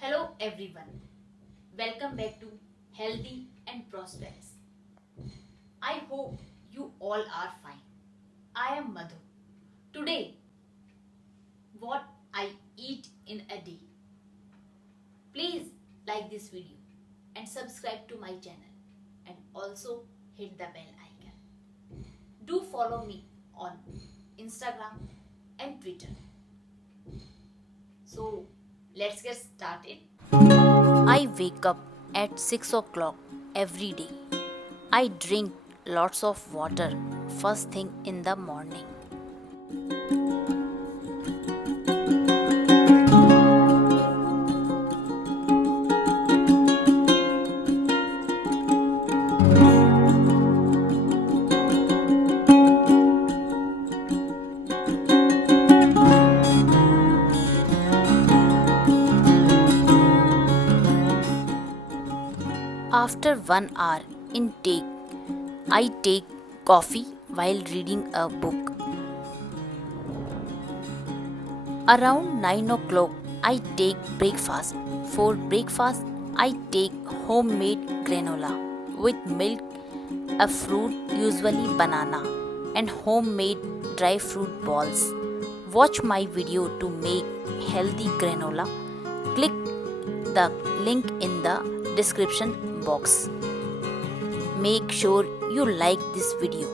Hello everyone. Welcome back to Healthy and Prosperous. I hope you all are fine. I am Madhu. Today, what I eat in a day. Please like this video and subscribe to my channel and also hit the bell icon. Do follow me on Instagram and Twitter. So, let's get started. I wake up at 6 o'clock every day. I drink lots of water first thing in the morning. After 1 hour intake, I take coffee while reading a book. Around 9 o'clock, I take breakfast. For breakfast, I take homemade granola with milk, a fruit, usually banana, and homemade dry fruit balls. Watch my video to make healthy granola. Click the link in the description box. Make sure you like this video.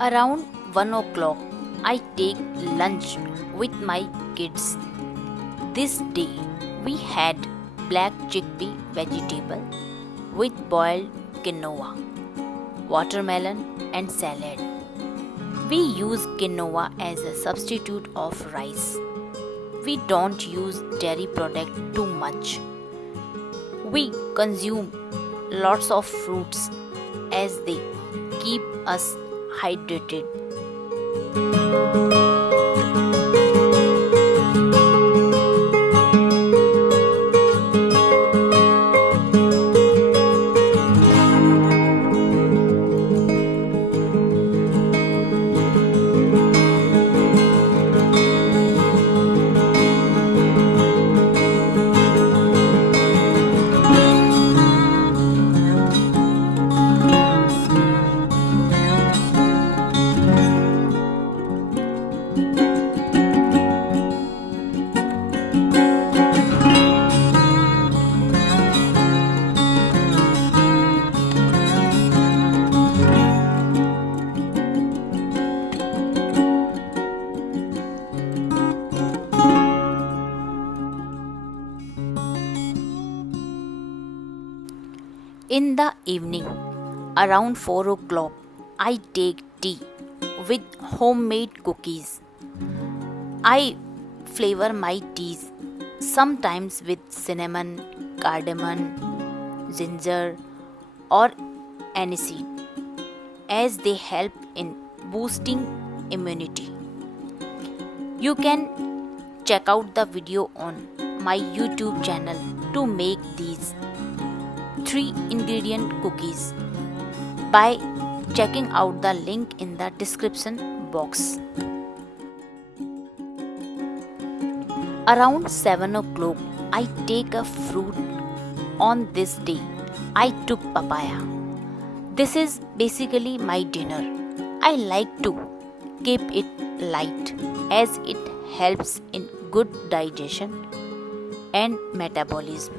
Around 1 o'clock, I take lunch with my kids. This day, we had black chickpea vegetable with boiled quinoa, watermelon, and salad. We use quinoa as a substitute of rice. We don't use dairy product too much. We consume lots of fruits as they keep us hydrated. In the evening, around 4 o'clock, I take tea with homemade cookies. I flavor my teas sometimes with cinnamon, cardamom, ginger, or aniseed as they help in boosting immunity. You can check out the video on my YouTube channel to make these 3-ingredient cookies by checking out the link in the description box. Around 7 o'clock, I take a fruit. On this day, I took papaya. This is basically my dinner. I like to keep it light as it helps in good digestion and metabolism.